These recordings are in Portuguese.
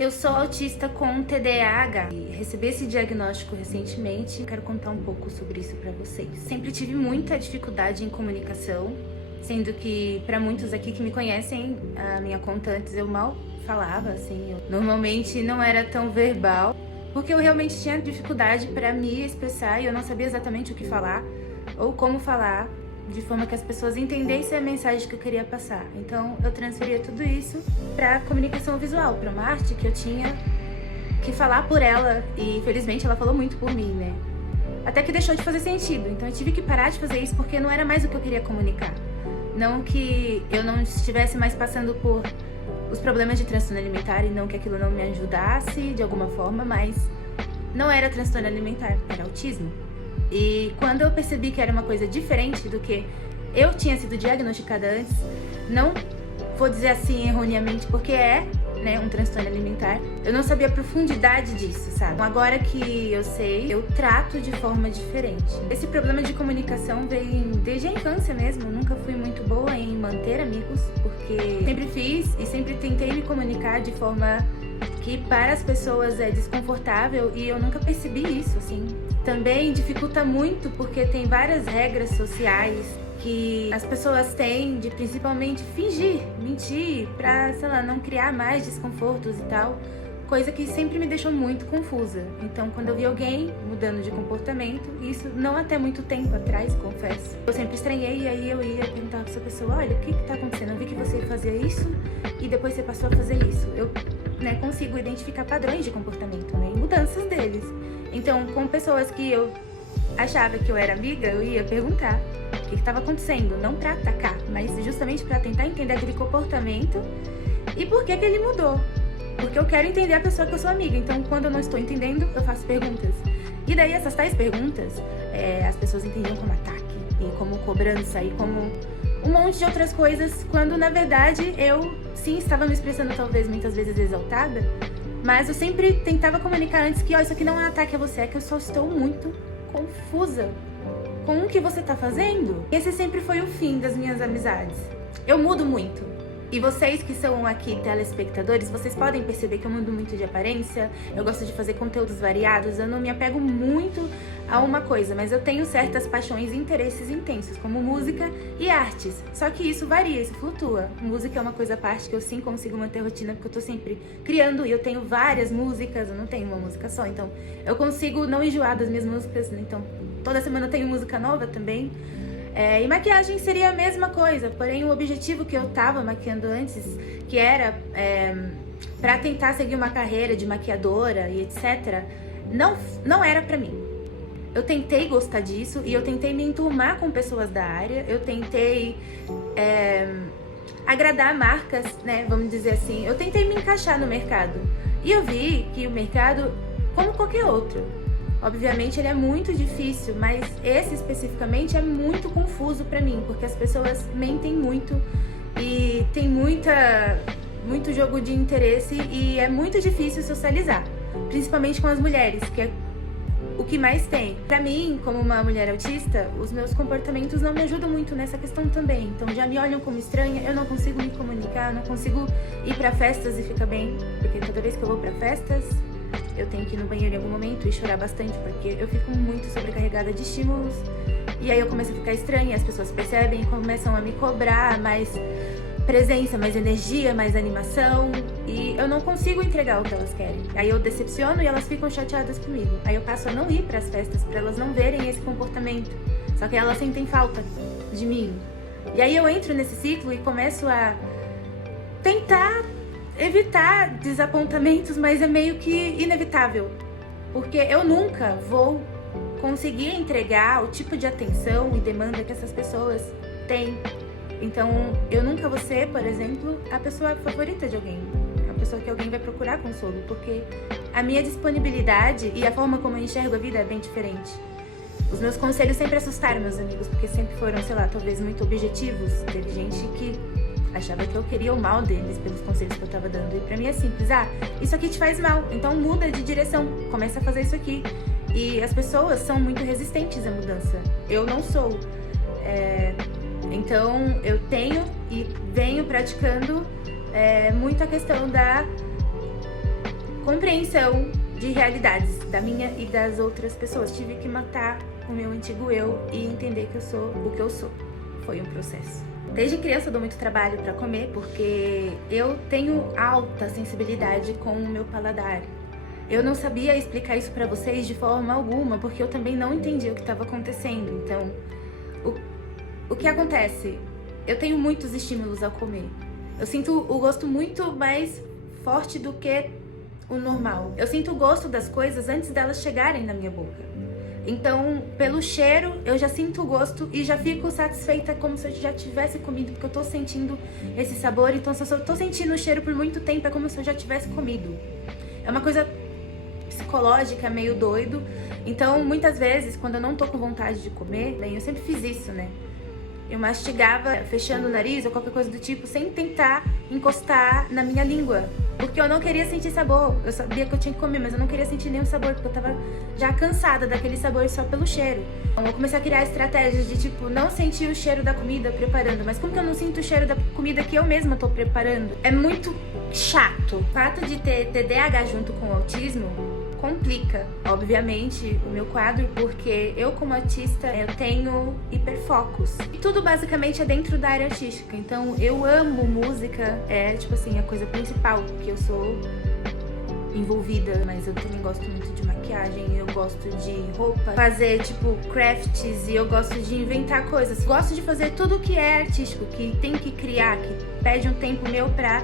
Eu sou autista com TDAH e recebi esse diagnóstico recentemente. Quero contar um pouco sobre isso pra vocês. Sempre tive muita dificuldade em comunicação, sendo que para muitos aqui que me conhecem, a minha conta antes eu mal falava, assim, eu normalmente não era tão verbal, porque eu realmente tinha dificuldade para me expressar e eu não sabia exatamente o que falar ou como falar, de forma que as pessoas entendessem a mensagem que eu queria passar. Então eu transferia tudo isso para comunicação visual, para uma arte que eu tinha que falar por ela, e felizmente ela falou muito por mim, né? Até que deixou de fazer sentido, então eu tive que parar de fazer isso porque não era mais o que eu queria comunicar. Não que eu não estivesse mais passando por os problemas de transtorno alimentar e não que aquilo não me ajudasse de alguma forma, mas não era transtorno alimentar, era autismo. E quando eu percebi que era uma coisa diferente do que eu tinha sido diagnosticada antes, não vou dizer assim erroneamente, porque é, né, um transtorno alimentar, eu não sabia a profundidade disso, sabe? Agora que eu sei, eu trato de forma diferente. Esse problema de comunicação vem desde a infância mesmo. Eu nunca fui muito boa em manter amigos, porque sempre fiz e sempre tentei me comunicar de forma que para as pessoas é desconfortável, e eu nunca percebi isso, assim. Também dificulta muito porque tem várias regras sociais que as pessoas têm de principalmente fingir, mentir, pra, sei lá, não criar mais desconfortos e tal, coisa que sempre me deixou muito confusa. Então, quando eu vi alguém mudando de comportamento, isso não até muito tempo atrás, confesso, eu sempre estranhei, e aí eu ia perguntar pra essa pessoa: olha, o que tá acontecendo? Eu vi que você fazia isso e depois você passou a fazer isso. Eu, né, consigo identificar padrões de comportamento, né, e mudanças deles. Então, com pessoas que eu achava que eu era amiga, eu ia perguntar o que estava acontecendo, não pra atacar, mas justamente pra tentar entender aquele comportamento e por que ele mudou. Porque eu quero entender a pessoa que eu sou amiga. Então, quando eu não estou entendendo, eu faço perguntas. E daí, essas tais perguntas, as pessoas entendiam como ataque, e como cobrança, e como um monte de outras coisas, quando na verdade eu sim estava me expressando talvez muitas vezes exaltada, mas eu sempre tentava comunicar antes que, ó, isso aqui não é um ataque a você, é que eu só estou muito confusa com o que você tá fazendo. Esse sempre foi o fim das minhas amizades. Eu mudo muito. E vocês que são aqui telespectadores, vocês podem perceber que eu mudo muito de aparência, eu gosto de fazer conteúdos variados, eu não me apego muito a uma coisa, mas eu tenho certas paixões e interesses intensos, como música e artes. Só que isso varia, isso flutua. Música é uma coisa à parte que eu sim consigo manter rotina, porque eu tô sempre criando, e eu tenho várias músicas, eu não tenho uma música só, então eu consigo não enjoar das minhas músicas, então toda semana eu tenho música nova também. E maquiagem seria a mesma coisa, porém o objetivo que eu tava maquiando antes, que era pra tentar seguir uma carreira de maquiadora e etc., não era pra mim. Eu tentei gostar disso e eu tentei me enturmar com pessoas da área, eu tentei agradar marcas, né, vamos dizer assim, eu tentei me encaixar no mercado. E eu vi que o mercado, como qualquer outro, obviamente ele é muito difícil, mas esse especificamente é muito confuso pra mim, porque as pessoas mentem muito e tem muito jogo de interesse, e é muito difícil socializar, principalmente com as mulheres, que é o que mais tem. Pra mim, como uma mulher autista, os meus comportamentos não me ajudam muito nessa questão também. Então já me olham como estranha, eu não consigo me comunicar, eu não consigo ir pra festas e ficar bem, porque toda vez que eu vou pra festas, eu tenho que ir no banheiro em algum momento e chorar bastante, porque eu fico muito sobrecarregada de estímulos. E aí eu começo a ficar estranha, as pessoas percebem e começam a me cobrar mais presença, mais energia, mais animação, e eu não consigo entregar o que elas querem. Aí eu decepciono e elas ficam chateadas comigo. Aí eu passo a não ir pras festas pra elas não verem esse comportamento. Só que elas sentem falta de mim. E aí eu entro nesse ciclo e começo a tentar evitar desapontamentos, mas é meio que inevitável, porque eu nunca vou conseguir entregar o tipo de atenção e demanda que essas pessoas têm. Então eu nunca vou ser, por exemplo, a pessoa favorita de alguém, a pessoa que alguém vai procurar consolo, porque a minha disponibilidade e a forma como eu enxergo a vida é bem diferente. Os meus conselhos sempre assustaram meus amigos, porque sempre foram, sei lá, talvez muito objetivos. Teve gente que achava que eu queria o mal deles pelos conselhos que eu tava dando. E pra mim é simples: isso aqui te faz mal, então muda de direção, começa a fazer isso aqui. E as pessoas são muito resistentes à mudança. Eu não sou. Então eu tenho e venho praticando muito a questão da compreensão de realidades da minha e das outras pessoas. Tive que matar o meu antigo eu e entender que eu sou o que eu sou. Foi um processo. Desde criança eu dou muito trabalho para comer, porque eu tenho alta sensibilidade com o meu paladar. Eu não sabia explicar isso para vocês de forma alguma, porque eu também não entendia o que estava acontecendo. Então, o que acontece? Eu tenho muitos estímulos ao comer. Eu sinto o gosto muito mais forte do que o normal. Eu sinto o gosto das coisas antes delas chegarem na minha boca. Então, pelo cheiro, eu já sinto o gosto e já fico satisfeita como se eu já tivesse comido, porque eu tô sentindo esse sabor. Então, se eu tô sentindo o cheiro por muito tempo, é como se eu já tivesse comido. É uma coisa psicológica, meio doido. Então, muitas vezes, quando eu não tô com vontade de comer, bem, eu sempre fiz isso, né? Eu mastigava fechando o nariz ou qualquer coisa do tipo, sem tentar encostar na minha língua. Porque eu não queria sentir sabor. Eu sabia que eu tinha que comer, mas eu não queria sentir nenhum sabor, porque eu tava já cansada daquele sabor só pelo cheiro. Então eu comecei a criar estratégias de tipo, não sentir o cheiro da comida preparando. Mas como que eu não sinto o cheiro da comida que eu mesma tô preparando? É muito chato. O fato de ter TDAH junto com o autismo complica, obviamente, o meu quadro, porque eu, como artista, eu tenho hiperfocos. E tudo basicamente é dentro da área artística. Então, eu amo música, é, tipo assim, a coisa principal que eu sou envolvida. Mas eu também gosto muito de maquiagem, eu gosto de roupa, fazer, tipo, crafts, e eu gosto de inventar coisas. Gosto de fazer tudo que é artístico, que tem que criar, que pede um tempo meu pra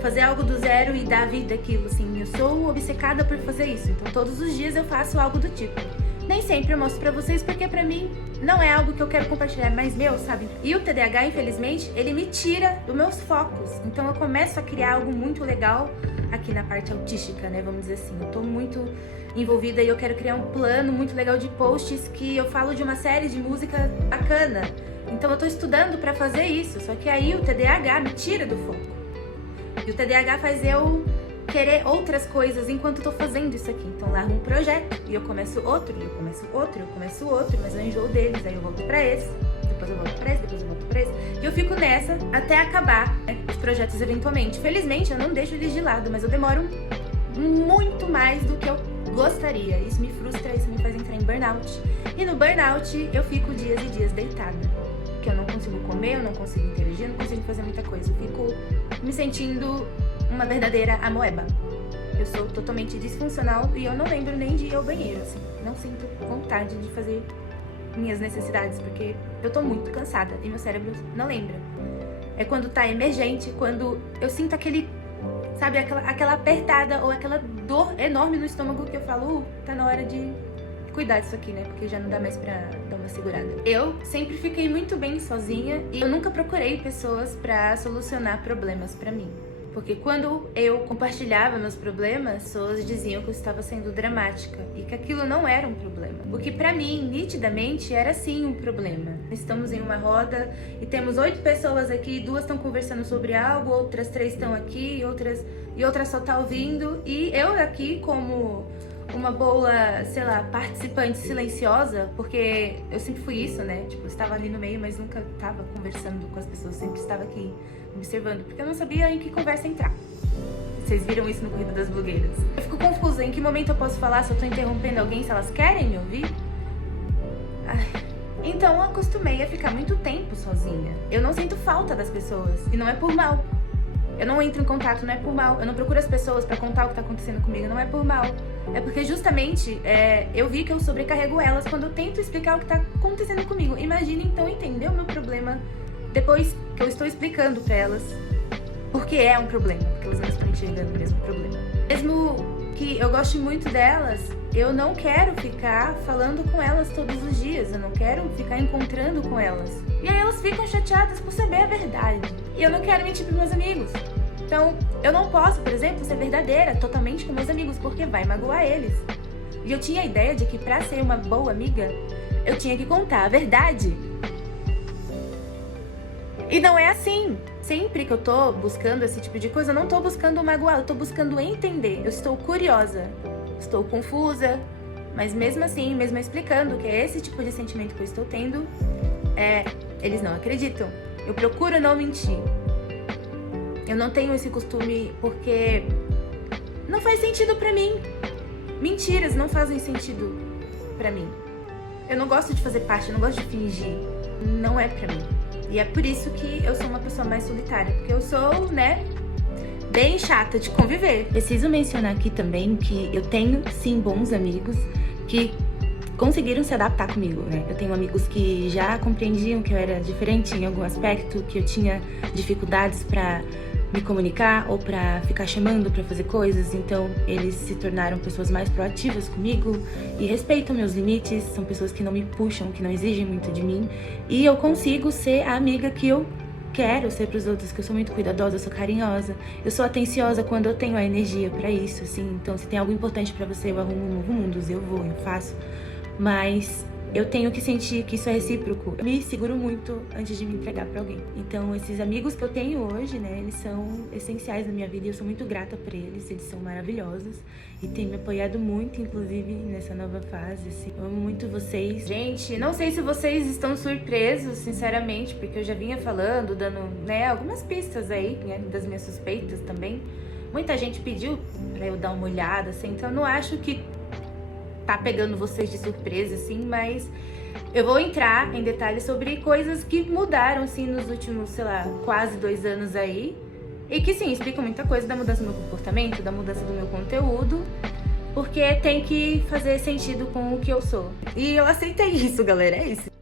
fazer algo do zero e dar vida àquilo, assim. Eu sou obcecada por fazer isso, então todos os dias eu faço algo do tipo. Nem sempre eu mostro pra vocês, porque pra mim não é algo que eu quero compartilhar, mas meu, sabe? E o TDAH, infelizmente, ele me tira dos meus focos. Então eu começo a criar algo muito legal aqui na parte autística, né? Vamos dizer assim. Eu tô muito envolvida e eu quero criar um plano muito legal de posts que eu falo de uma série de música bacana. Então eu tô estudando pra fazer isso, só que aí o TDAH me tira do foco. E o TDAH faz eu querer outras coisas enquanto eu tô fazendo isso aqui. Então largo um projeto e eu começo outro, e eu começo outro, e eu começo outro, mas eu enjoo deles, aí eu volto pra esse, depois eu volto pra esse, depois eu volto pra esse. E eu fico nessa até acabar, né, os projetos eventualmente. Felizmente eu não deixo eles de lado, mas eu demoro muito mais do que eu gostaria. Isso me frustra, isso me faz entrar em burnout. E no burnout eu fico dias e dias deitada. Eu não consigo comer, eu não consigo interagir, eu não consigo fazer muita coisa. Eu fico me sentindo uma verdadeira amoeba. Eu sou totalmente disfuncional e eu não lembro nem de ir ao banheiro, assim. Não sinto vontade de fazer minhas necessidades, porque eu tô muito cansada e meu cérebro não lembra. É quando tá emergente, quando eu sinto aquele, sabe, aquela apertada ou aquela dor enorme no estômago que eu falo, tá na hora de cuidar disso aqui, né? Porque já não dá mais pra dar uma segurada. Eu sempre fiquei muito bem sozinha e eu nunca procurei pessoas pra solucionar problemas pra mim. Porque quando eu compartilhava meus problemas, pessoas diziam que eu estava sendo dramática e que aquilo não era um problema. O que pra mim, nitidamente, era sim um problema. Estamos em uma roda e temos 8 pessoas aqui, 2 estão conversando sobre algo, outras 3 estão aqui, e outra só tá ouvindo. E eu aqui como uma boa, sei lá, participante silenciosa, porque eu sempre fui isso, né? Tipo, eu estava ali no meio, mas nunca estava conversando com as pessoas, sempre estava aqui observando, porque eu não sabia em que conversa entrar. Vocês viram isso no Corrida das Blogueiras. Eu fico confusa, em que momento eu posso falar, se eu tô interrompendo alguém, se elas querem me ouvir? Ai. Então eu acostumei a ficar muito tempo sozinha. Eu não sinto falta das pessoas, e não é por mal. Eu não entro em contato, não é por mal. Eu não procuro as pessoas pra contar o que tá acontecendo comigo, não é por mal. É porque justamente eu vi que eu sobrecarrego elas quando eu tento explicar o que tá acontecendo comigo. Imagina então entender o meu problema depois que eu estou explicando pra elas porque é um problema, porque elas não estão enxergando o mesmo problema. Mesmo que eu goste muito delas, eu não quero ficar falando com elas todos os dias, eu não quero ficar encontrando com elas. E aí elas ficam chateadas por saber a verdade. E eu não quero mentir pros meus amigos. Então, eu não posso, por exemplo, ser verdadeira totalmente com meus amigos, porque vai magoar eles. E eu tinha a ideia de que pra ser uma boa amiga, eu tinha que contar a verdade. E não é assim. Sempre que eu tô buscando esse tipo de coisa, eu não tô buscando magoar, eu tô buscando entender. Eu estou curiosa, estou confusa, mas mesmo assim, mesmo explicando que é esse tipo de sentimento que eu estou tendo, eles não acreditam. Eu procuro não mentir. Eu não tenho esse costume porque não faz sentido pra mim. Mentiras não fazem sentido pra mim. Eu não gosto de fazer parte, eu não gosto de fingir. Não é pra mim. E é por isso que eu sou uma pessoa mais solitária, porque eu sou, né, bem chata de conviver. Preciso mencionar aqui também que eu tenho, sim, bons amigos que conseguiram se adaptar comigo, né? Eu tenho amigos que já compreendiam que eu era diferente em algum aspecto, que eu tinha dificuldades pra me comunicar ou pra ficar chamando pra fazer coisas, então eles se tornaram pessoas mais proativas comigo e respeitam meus limites, são pessoas que não me puxam, que não exigem muito de mim, e eu consigo ser a amiga que eu quero ser pros outros, que eu sou muito cuidadosa, eu sou carinhosa, eu sou atenciosa quando eu tenho a energia pra isso, assim, então se tem algo importante pra você, eu arrumo um novo mundo, eu vou, eu faço, mas eu tenho que sentir que isso é recíproco. Eu me seguro muito antes de me entregar pra alguém. Então, esses amigos que eu tenho hoje, né, eles são essenciais na minha vida e eu sou muito grata por eles. Eles são maravilhosos e têm me apoiado muito, inclusive, nessa nova fase, assim. Eu amo muito vocês. Gente, não sei se vocês estão surpresos, sinceramente, porque eu já vinha falando, dando, né, algumas pistas aí, né, das minhas suspeitas também. Muita gente pediu pra eu dar uma olhada, assim, então eu não acho que tá pegando vocês de surpresa, assim, mas eu vou entrar em detalhes sobre coisas que mudaram, assim, nos últimos, sei lá, quase 2 anos aí. E que, sim, explicam muita coisa da mudança do meu comportamento, da mudança do meu conteúdo, porque tem que fazer sentido com o que eu sou. E eu aceitei isso, galera, é isso.